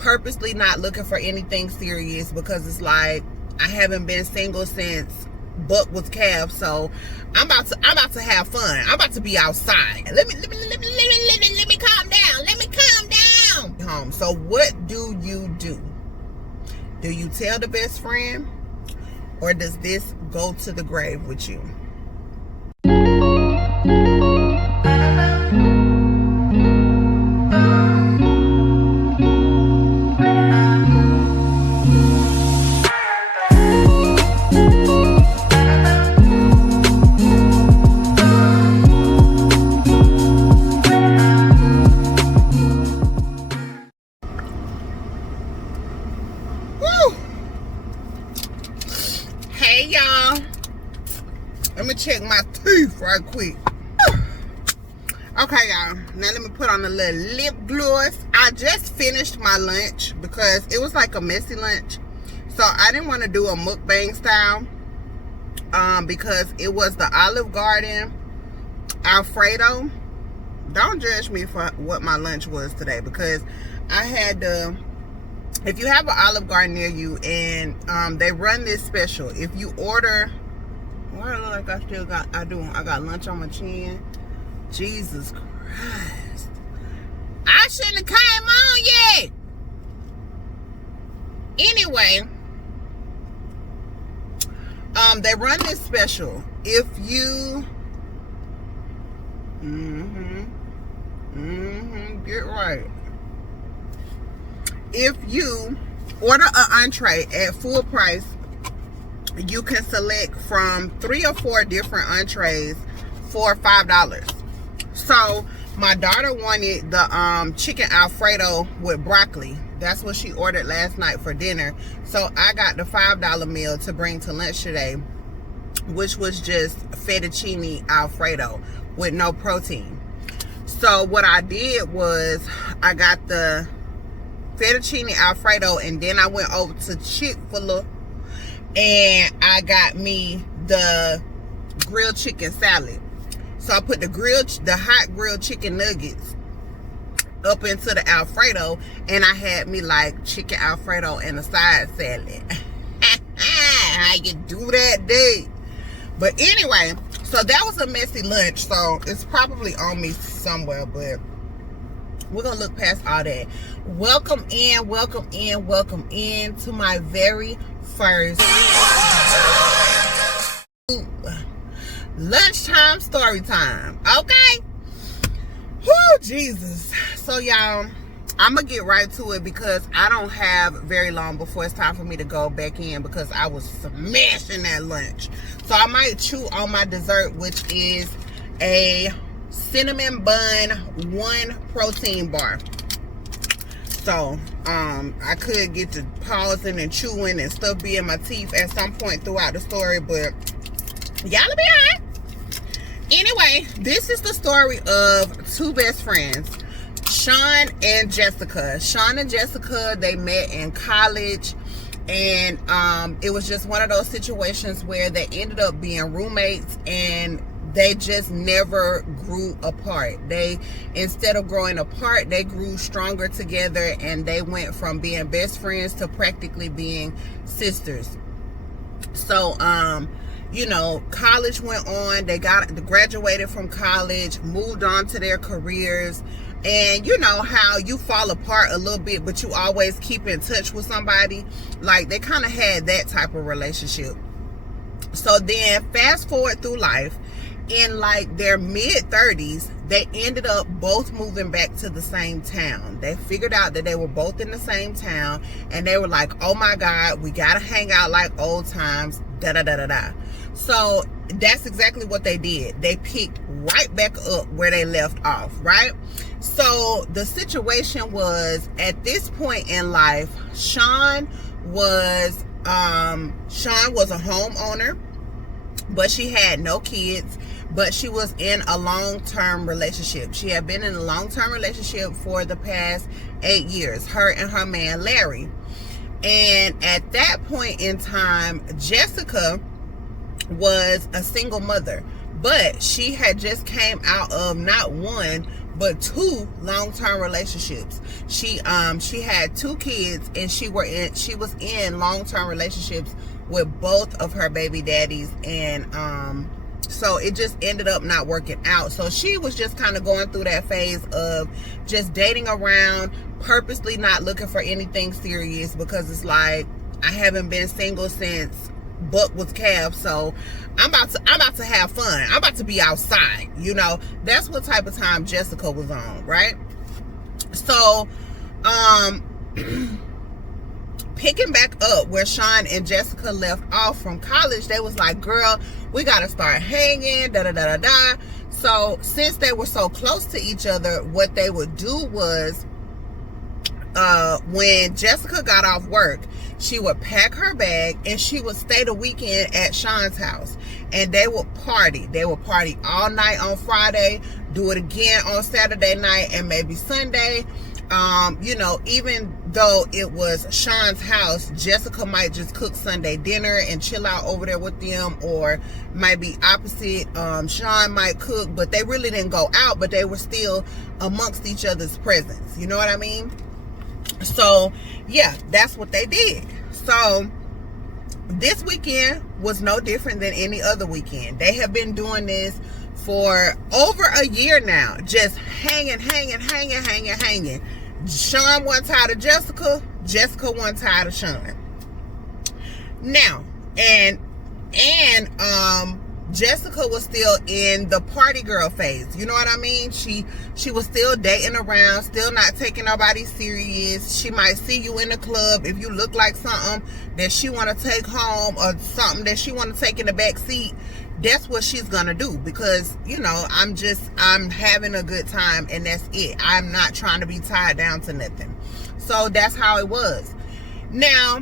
purposely not looking for anything serious because it's like I haven't been single since Buck was calf. So I'm about to have fun. I'm about to be outside. Let me calm down. Let me calm down. Home. So what do? Do you tell the best friend, or does this go to the grave with you? Hey y'all, let me check my teeth right quick. Okay y'all, now let me put on a little lip gloss. I just finished my lunch because it was like a messy lunch, so I didn't want to do a mukbang style because it was the Olive Garden Alfredo. Don't judge me for what my lunch was today, because I had to. If you have an Olive Garden near you and they run this special, if you order, I look like I got lunch on my chin. Jesus Christ. I shouldn't have came on yet. Anyway, they run this special. If you, get right. If you order an entree at full price, you can select from 3 or 4 different entrees for $5. So my daughter wanted the chicken Alfredo with broccoli. That's what she ordered last night for dinner. So I got the $5 meal to bring to lunch today, which was just fettuccine Alfredo with no protein. So what I did was I got the fettuccine Alfredo, and then I went over to Chick-fil-A and I got me the grilled chicken salad. So I put the hot grilled chicken nuggets up into the Alfredo, and I had me like chicken Alfredo and a side salad. How you do that, dude? But anyway, so that was a messy lunch, so it's probably on me somewhere, but we're gonna look past all that. Welcome in to my very first lunchtime story time. Okay. Whoo, Jesus. So y'all, I'm gonna get right to it because I don't have very long before it's time for me to go back in, because I was smashing that lunch. So I might chew on my dessert, which is a cinnamon bun 1 protein bar. So I could get to pausing and chewing and stuff be in my teeth at some point throughout the story, but y'all will be alright. Anyway, this is the story of 2 best friends, Sean and Jessica. Sean and Jessica, they met in college, and it was just one of those situations where they ended up being roommates, and they just never grew apart. Instead of growing apart, they grew stronger together, and they went from being best friends to practically being sisters. So, college went on. They graduated from college, moved on to their careers, and you know how you fall apart a little bit, but you always keep in touch with somebody. Like, they kind of had that type of relationship. So then, fast forward through life, in like their mid-30s, they ended up both moving back to the same town. They figured out that they were both in the same town, and they were like, oh my God, we gotta hang out like old times, da-da-da-da-da. So that's exactly what they did. They picked right back up where they left off, right? So the situation was, at this point in life, Sean was a homeowner, but she had no kids, but she was in a long-term relationship. She had been in a long-term relationship for the past 8 years, her and her man, Larry. And at that point in time, Jessica was a single mother, but she had just came out of not 1, but 2 long-term relationships. She had 2 kids, and she was in long-term relationships with both of her baby daddies, and so it just ended up not working out. So she was just kind of going through that phase of just dating around, purposely not looking for anything serious, because it's like, I haven't been single since Buck was calf, so I'm about to have fun. I'm about to be outside, you know. That's what type of time Jessica was on, right? So picking back up where Sean and Jessica left off from college, they was like, girl, we gotta start hanging, da da da da da. So since they were so close to each other, what they would do was, when Jessica got off work, she would pack her bag and she would stay the weekend at Sean's house, and they would party. They would party all night on Friday, do it again on Saturday night, and maybe Sunday. You know, even though it was Sean's house, Jessica might just cook Sunday dinner and chill out over there with them, or might be opposite. Sean might cook, but they really didn't go out, but they were still amongst each other's presence. You know what I mean? So yeah, that's what they did. So this weekend was no different than any other weekend. They have been doing this for over a year now, just hanging. Sean wasn't tired of Jessica, Jessica wasn't tired of Sean. Now, and Jessica was still in the party girl phase. You know what I mean? She was still dating around, still not taking nobody serious. She might see you in the club if you look like something that she want to take home, or something that she want to take in the back seat. That's what she's gonna do, because, you know, I'm having a good time, and that's it. I'm not trying to be tied down to nothing. So that's how it was. Now,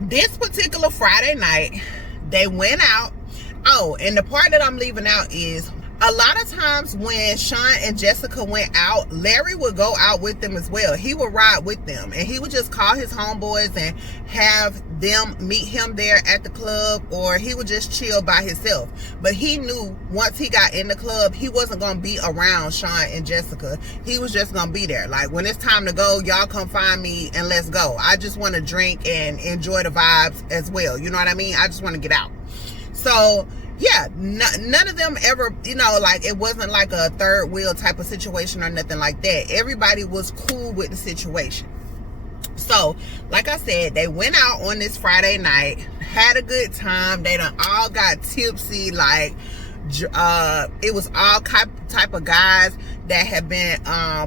this particular Friday night, they went out. Oh, and the part that I'm leaving out is, a lot of times when Sean and Jessica went out, Larry would go out with them as well. He would ride with them, and he would just call his homeboys and have them meet him there at the club, or he would just chill by himself. But he knew once he got in the club, he wasn't going to be around Sean and Jessica. He was just going to be there. Like, when it's time to go, y'all come find me and let's go. I just want to drink and enjoy the vibes as well. You know what I mean? I just want to get out. So yeah, none of them ever, you know, like, it wasn't like a third wheel type of situation or nothing like that. Everybody was cool with the situation. So, like I said, they went out on this Friday night, had a good time. They done all got tipsy. Like, it was all type of guys that had been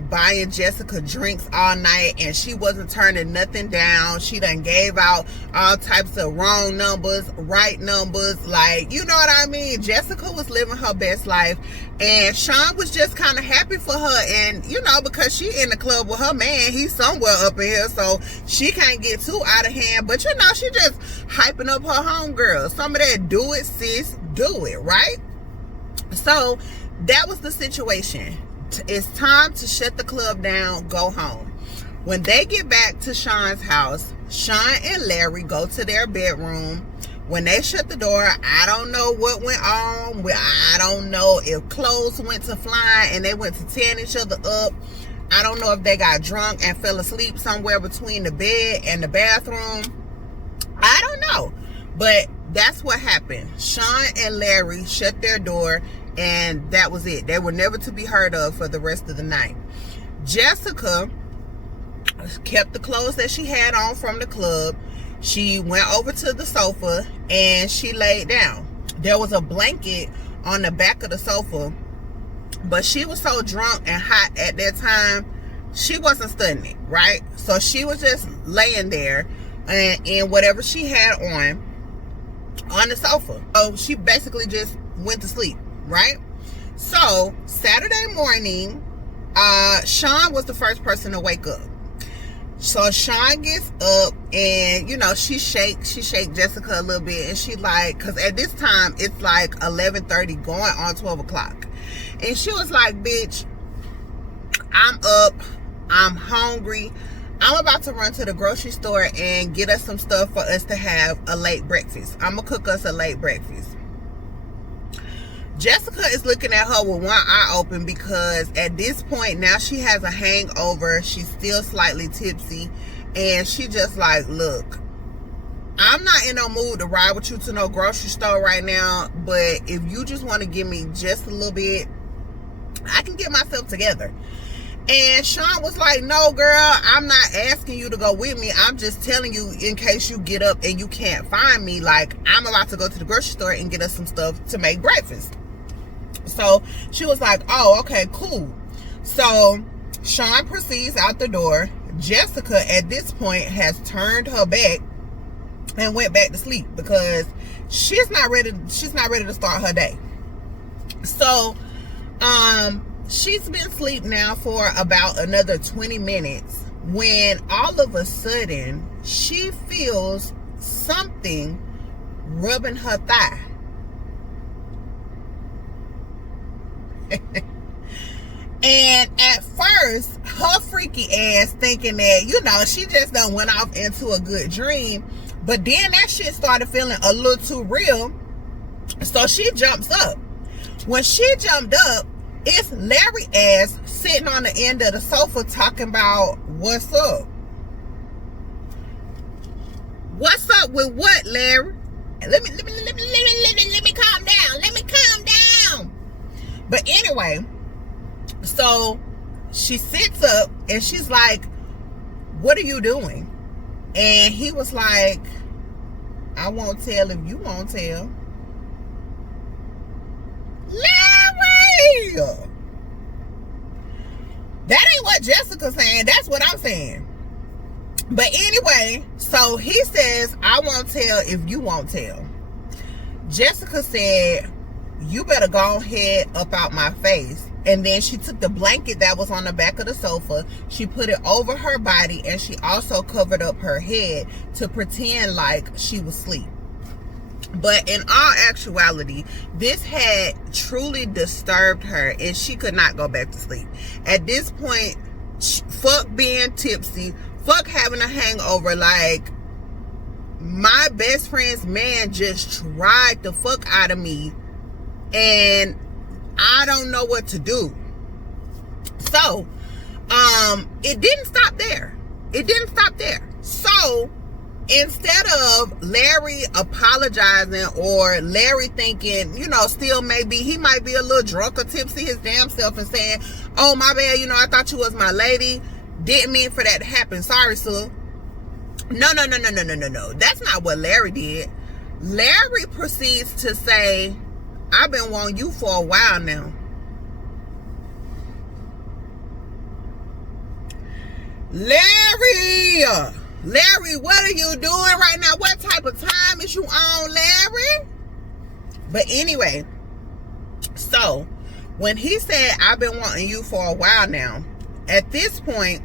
buying Jessica drinks all night, and she wasn't turning nothing down. She done gave out all types of wrong numbers, right numbers, like, you know what I mean? Jessica was living her best life, and Sean was just kind of happy for her. And, you know, because she in the club with her man, he's somewhere up in here, so she can't get too out of hand. But, you know, she just hyping up her homegirl. Some of that, do it, sis, do it, right? So that was the situation. It's time to shut the club down, go home. When they get back to Sean's house, Sean and Larry go to their bedroom. When they shut the door, I don't know what went on. I don't know if clothes went to flying and they went to tearing each other up. I don't know if they got drunk and fell asleep somewhere between the bed and the bathroom. I don't know. But that's what happened. Sean and Larry shut their door, and that was it. They were never to be heard of for the rest of the night. Jessica kept the clothes that she had on from the club. She went over to the sofa and she laid down. There was a blanket on the back of the sofa, but she was so drunk and hot at that time, she wasn't studying it, right? So she was just laying there in whatever she had on the sofa. So she basically just went to sleep, right? So Saturday morning, Sean was the first person to wake up. So Sean gets up and, you know, she shakes Jessica a little bit, and she like, because at this time it's like 11:30 going on 12 o'clock. And she was like, bitch, I'm up, I'm hungry, I'm about to run to the grocery store and get us some stuff for us to have a late breakfast. I'm gonna cook us a late breakfast. Jessica is looking at her with one eye open because at this point now she has a hangover. She's still slightly tipsy. And she just like, look, I'm not in no mood to ride with you to no grocery store right now. But if you just want to give me just a little bit, I can get myself together. And Sean was like, no, girl, I'm not asking you to go with me. I'm just telling you in case you get up and you can't find me. Like, I'm about to go to the grocery store and get us some stuff to make breakfast. So she was like, oh, okay, cool. So Sean proceeds out the door. Jessica, at this point, has turned her back and went back to sleep because she's not ready to start her day. So, she's been asleep now for about another 20 minutes when all of a sudden she feels something rubbing her thigh. And at first, her freaky ass thinking that, you know, she just done went off into a good dream. But then that shit started feeling a little too real. So she jumps up. When she jumped up, it's Larry ass sitting on the end of the sofa talking about what's up. What's up with what, Larry? Let me calm down. Let me calm down. But anyway, so she sits up and she's like, what are you doing? And he was like, I won't tell if you won't tell. Larry! That ain't what Jessica's saying. That's what I'm saying. But anyway, so he says, I won't tell if you won't tell. Jessica said, you better go ahead up out my face. And then she took the blanket that was on the back of the sofa. She put it over her body and she also covered up her head to pretend like she was asleep. But in all actuality, this had truly disturbed her and she could not go back to sleep. At this point, fuck being tipsy, fuck having a hangover. Like, my best friend's man just tried the fuck out of me and I don't know what to do. So, it didn't stop there. It didn't stop there. So, instead of Larry apologizing or Larry thinking, you know, still maybe he might be a little drunk or tipsy his damn self and saying, oh, my bad, you know, I thought you was my lady. Didn't mean for that to happen. Sorry, sir. No. That's not what Larry did. Larry proceeds to say, I've been wanting you for a while now. Larry, what are you doing right now? What type of time is you on, Larry? But anyway, so when he said, I've been wanting you for a while now, at this point,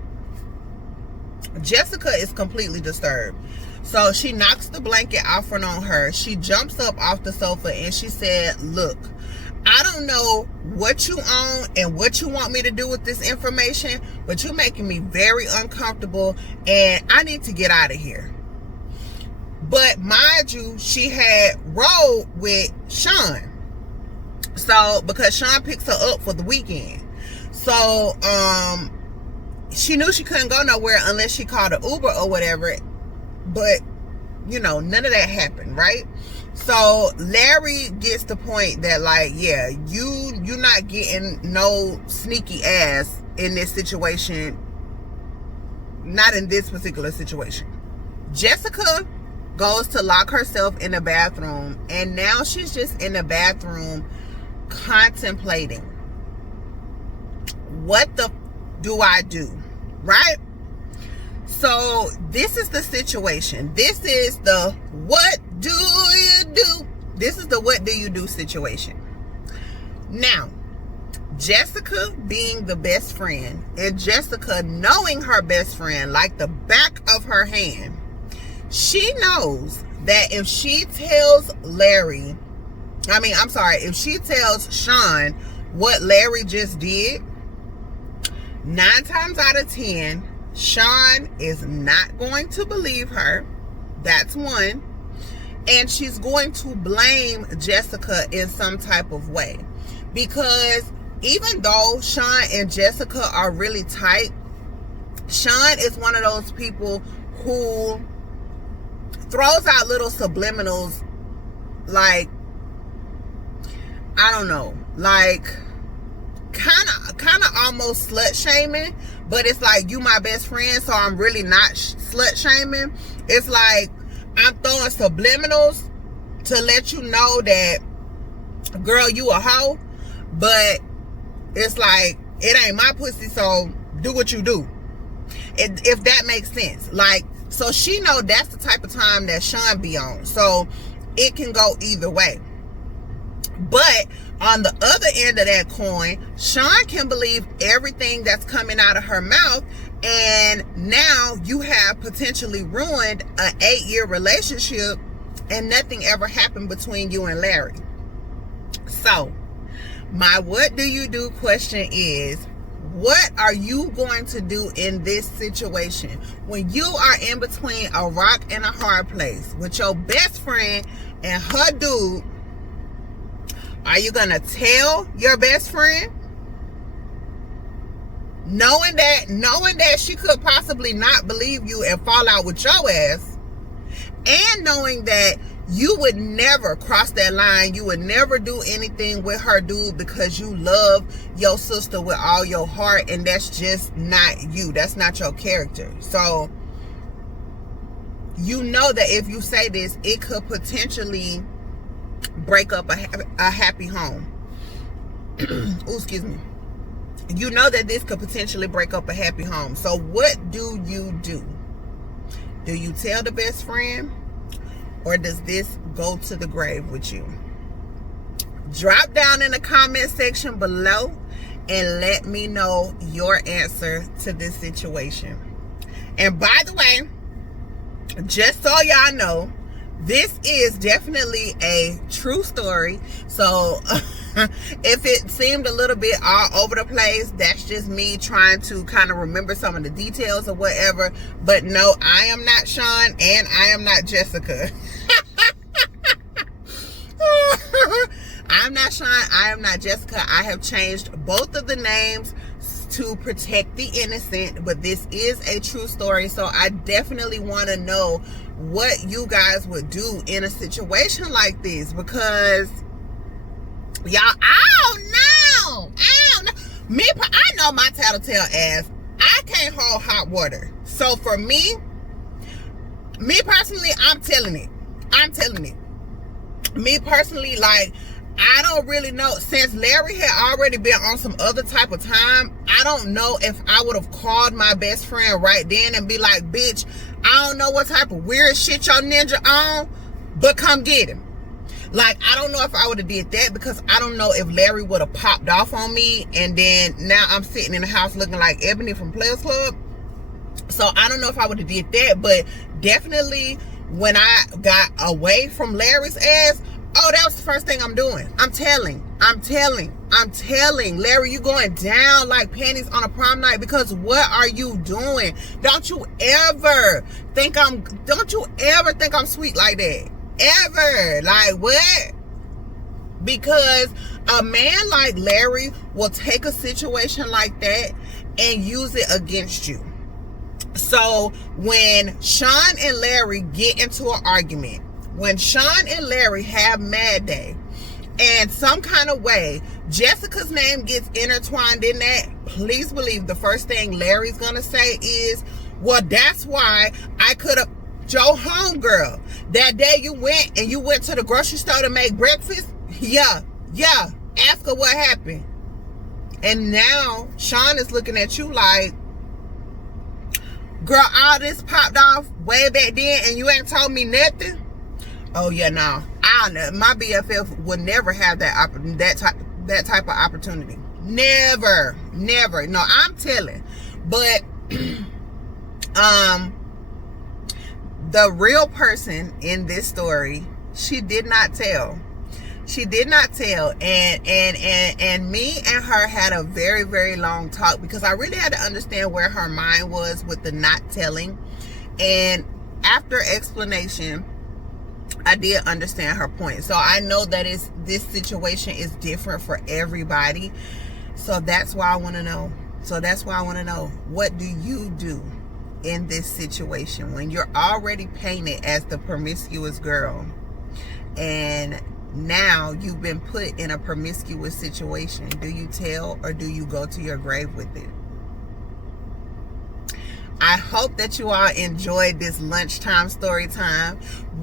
Jessica is completely disturbed. So she knocks the blanket off and on her. She jumps up off the sofa and she said, look, I don't know what you own and what you want me to do with this information, but you're making me very uncomfortable and I need to get out of here. But mind you, she had rode with Sean. So, because Sean picks her up for the weekend. So, she knew she couldn't go nowhere unless she called an Uber or whatever. But, you know, none of that happened, right? So Larry gets the point that, like, yeah, you're not getting no sneaky ass in this situation. Not in this particular situation. Jessica goes to lock herself in the bathroom, and now she's just in the bathroom contemplating, what the do I do, right? So this is the situation. This is the what do you do? This is the what do you do situation. Now, Jessica being the best friend, and Jessica knowing her best friend like the back of her hand, she knows that if she tells if she tells Sean what Larry just did, 9 times out of 10, Sean is not going to believe her. That's one. And she's going to blame Jessica in some type of way. Because even though Sean and Jessica are really tight, Sean is one of those people who throws out little subliminals, like, I don't know, like kind of almost slut shaming, but it's like, you my best friend, so I'm really not slut shaming. It's like I'm throwing subliminals to let you know that, girl, you a hoe, but it's like, it ain't my pussy, so do what you do. If that makes sense. Like, so she know that's the type of time that Sean be on. So it can go either way. But on the other end of that coin, Sean can believe everything that's coming out of her mouth, and now you have potentially ruined an 8-year relationship and nothing ever happened between you and Larry. So my what do you do question is, what are you going to do in this situation when you are in between a rock and a hard place with your best friend and her dude? Are you gonna tell your best friend, knowing that she could possibly not believe you and fall out with your ass, and knowing that you would never cross that line, you would never do anything with her dude because you love your sister with all your heart, and that's just not you, that's not your character. So you know that if you say this, it could potentially break up a happy home. Ooh, excuse me. You know that this could potentially break up a happy home. So what do you do? Do you tell the best friend, or does this go to the grave with you? Drop down in the comment section below and let me know your answer to this situation. And by the way, just so y'all know, this is definitely a true story. So if it seemed a little bit all over the place, that's just me trying to kind of remember some of the details or whatever. But no, I am not Sean and I am not Jessica. I'm not Sean, I am not Jessica. I have changed both of the names to protect the innocent, but this is a true story. So I definitely want to know what you guys would do in a situation like this, because y'all, I don't know. I know my tattletale ass, I can't hold hot water. So for me personally, I'm telling it. Me personally, like, I don't really know. Since Larry had already been on some other type of time, I don't know if I would have called my best friend right then and be like, bitch, I don't know what type of weird shit your ninja on, but come get him. Like, I don't know if I would have did that, because I don't know if Larry would have popped off on me, and then now I'm sitting in the house looking like Ebony from Players Club. So I don't know if I would have did that, but definitely when I got away from Larry's ass, oh, that was the first thing I'm doing. I'm telling. Larry, you going down like panties on a prom night, because what are you doing? Don't you ever think I'm sweet like that. Ever. Like, what? Because a man like Larry will take a situation like that and use it against you. So when Sean and Larry get into an argument, when Sean and Larry have Mad Day, and some kind of way Jessica's name gets intertwined in that, please believe the first thing Larry's gonna say is, well, that's why I could have, Joe homegirl, that day you went to the grocery store to make breakfast. Yeah, ask her what happened. And now Sean is looking at you like, girl, all this popped off way back then and you ain't told me nothing. Oh yeah, no. My BFF would never have that type of opportunity. Never. No, I'm telling. But the real person in this story, she did not tell. And me and her had a very, very long talk, because I really had to understand where her mind was with the not telling. And after explanation, I did understand her point. So I know that this situation is different for everybody. So that's why I want to know. What do you do in this situation when you're already painted as the promiscuous girl, and now you've been put in a promiscuous situation? Do you tell, or do you go to your grave with it? I hope that you all enjoyed this lunchtime story time.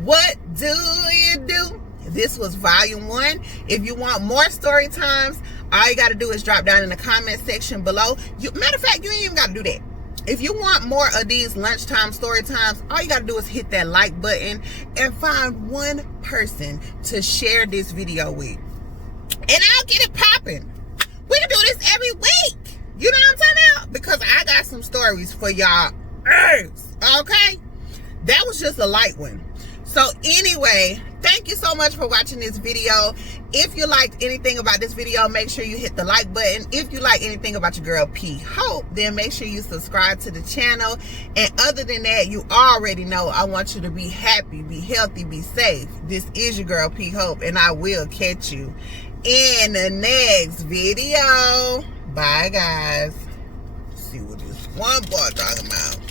What do you do? This was volume 1. If you want more story times, all you got to do is drop down in the comment section below. Matter of fact, you ain't even got to do that. If you want more of these lunchtime story times, all you got to do is hit that like button and find one person to share this video with. And I'll get it popping. We can do this every week. You know what I'm talking about? Because I got some stories for y'all. Okay? That was just a light one. So anyway, thank you so much for watching this video. If you liked anything about this video, make sure you hit the like button. If you like anything about your girl P Hope, then make sure you subscribe to the channel. And other than that, you already know I want you to be happy, be healthy, be safe. This is your girl P Hope, and I will catch you in the next video. Bye, guys. See what this one boy talking about.